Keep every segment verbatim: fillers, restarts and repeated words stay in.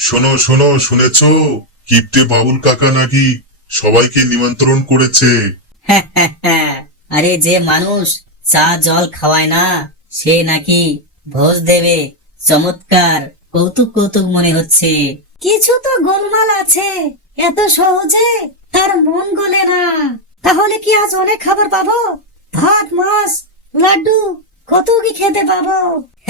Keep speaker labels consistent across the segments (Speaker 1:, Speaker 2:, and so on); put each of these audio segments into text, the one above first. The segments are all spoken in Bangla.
Speaker 1: শোনো শোনো, শুনেছো? কিপ্টে বাবুল কাকা নাকি সবাইকে নিমন্ত্রণ করেছে।
Speaker 2: আরে যে মানুষ চা জল খাওয়ায় না, সে নাকি ভোজ দেবে। চমৎকার, কৌতুক কৌতুক মনে হচ্ছে। কিছু তো গোলমাল আছে, এত সহজে তার মন গলে না। তাহলে কি আজ অনেক খাবার পাবো? ভাত, মাছ, লাড্ডু, কত কি খেতে পাবো।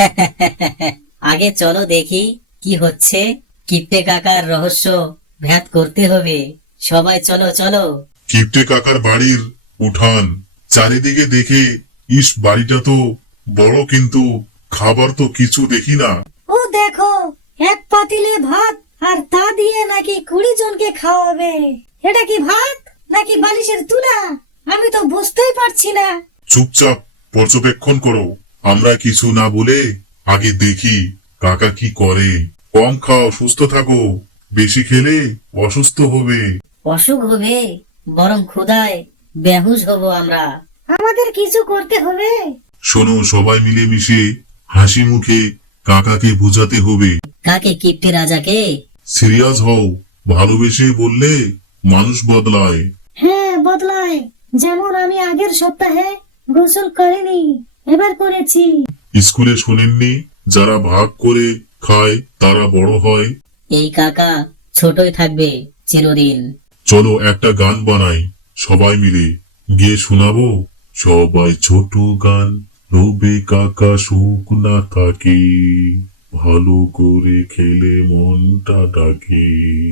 Speaker 2: আগে চলো দেখি কি হচ্ছে। কিপ্টে কাকার রহস্য ভেদ করতে হবে। সবাই চলো চলো।
Speaker 1: কিপ্টে কাকার বাড়ির উঠান চারিদিকে দেখে, ইস বাড়িটা তো বড়, কিন্তু খাবার তো কিছু দেখি না।
Speaker 2: ও দেখো, এক পাতিলে ভাত, আর তা দিয়ে নাকি কুড়ি জনকে খাওয়াবে। এটা কি ভাত নাকি বালিশের তুলা? আমি তো বুঝতেই পারছি না।
Speaker 1: চুপচাপ পর্যবেক্ষণ করো। আমরা কিছু না বলে আগে দেখি কাকা কি করে। কম খাও, সুস্থ থাকো। বেশি খেলে অসুস্থ হবে।
Speaker 2: অসুখ হবে, বরং ক্ষুধায় বেহুশ হব আমরা। আমাদের কিছু করতে হবে।
Speaker 1: শোনো, সবাই মিলেমিশে হাসি মুখে কাকাকে বোঝাতে হবে।
Speaker 2: কাকে? কিপ্টে রাজাকে?
Speaker 1: সিরিয়াস হও, ভালোবেসে বললে মানুষ বদলায়।
Speaker 2: হ্যাঁ বদলায়। যেমন আমি আগের সপ্তাহে গোসল করিনি, এবার করেছি।
Speaker 1: স্কুলে শোনেননি, যারা ভাগ করে খায় তারা বড় হয়।
Speaker 2: এই কাকা ছোটই থাকবে চিরদিন।
Speaker 1: চলো একটা গান বানাই সবাই মিলে, গিয়ে শোনাবো। সবাই ছোট গান, রবে কাকা সুখ না থাকে, ভালো করে খেলে মনটা ডাকে,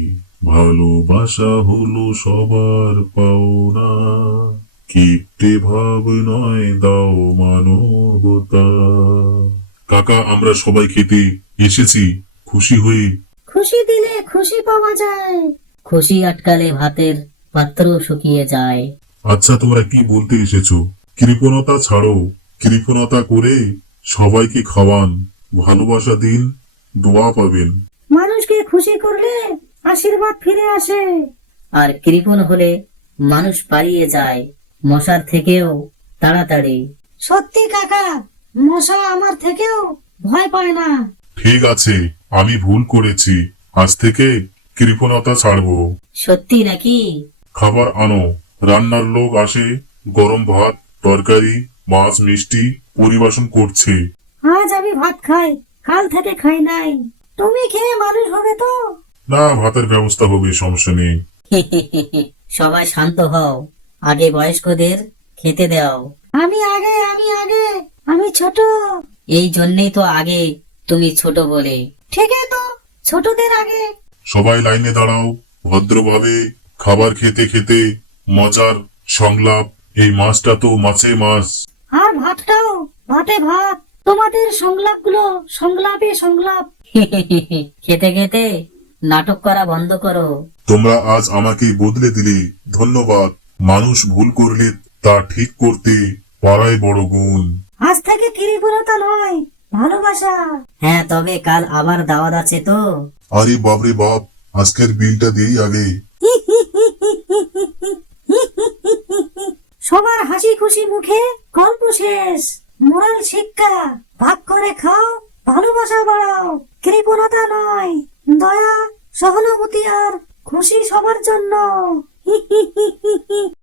Speaker 1: ভালোবাসা হলো সবার পাওনা, কিপ্টে ভাব নয় দাও মানবতা। কাকা, আমরা সবাই খেতে এসেছি, খুশি হয়ে।
Speaker 2: খুশি দিলে খুশি পাওয়া যায়, খুশি আটকালে ভাতের পাত্র শুকিয়ে যায়।
Speaker 1: আচ্ছা, তোমরা কি বলতে এসেছো? কৃপণতা ছাড়ো, কৃপণতা করে সবাইকে খাওয়ান, ভালোবাসা দিন, দোয়া পাবেন।
Speaker 2: মানুষকে খুশি করলে আশীর্বাদ ফিরে আসে, আর কৃপণ হলে মানুষ পালিয়ে যায় মশার থেকেও তাড়াতাড়ি। সত্যি কাকা, মশা আমার থেকেও ভয় পায় না।
Speaker 1: ঠিক আছে, আমি ভুল করেছি, আজ থেকে কৃপণতা ছাড়বো।
Speaker 2: সত্যি নাকি?
Speaker 1: খাবার আনো, রান্নার লোক আসে, গরম ভাত, তরকারি, মাছ, মিষ্টি পরিবেশন করছে।
Speaker 2: আজ আমি ভাত খাই, কাল থেকে খাই নাই। তুমি খেয়ে মানুষ হবে তো?
Speaker 1: না, ভাতের ব্যবস্থা হবে, সমস্যা নেই।
Speaker 2: সবাই শান্ত হও, আগে বয়স্কদের খেতে দাও। আমি আগে, আমি আগে, আমি ছোট। এই জন্যই তো আগে, তুমি ছোট বলে। ঠিকই তো, ছোটদের আগে।
Speaker 1: সবাই লাইনে দাঁড়াও, ভদ্রভাবে খাবার খেতে খেতে মজার সংলাপ। এই মাছটা তো মাছে মাছ।
Speaker 2: আর ভাতটাও ভাতে ভাত। তোমাদের সংলাপগুলো সংলাপে সংলাপ। খেতে খেতে নাটক করা বন্ধ করো।
Speaker 1: তোমরা আজ আমাকে বদলে দিলে, ধন্যবাদ। মানুষ ভুল করলে তা ঠিক করতে পারাই বড় গুণ।
Speaker 2: আজ থেকে কৃপণতা নয়, ভালোবাসা। হ্যাঁ, তবে কাল আবার দাওয়াত আছে তো।
Speaker 1: আরে বাপরে বাপ, আজকের বিলটা দিই আগে।
Speaker 2: সবার হাসি খুশি মুখে গল্প শেষ। মোরাল শিক্ষা, ভাগ করে খাও, ভালোবাসা বাড়াও। কৃপণতা নয়, দয়া, সহানুভূতি আর খুশি সবার জন্য।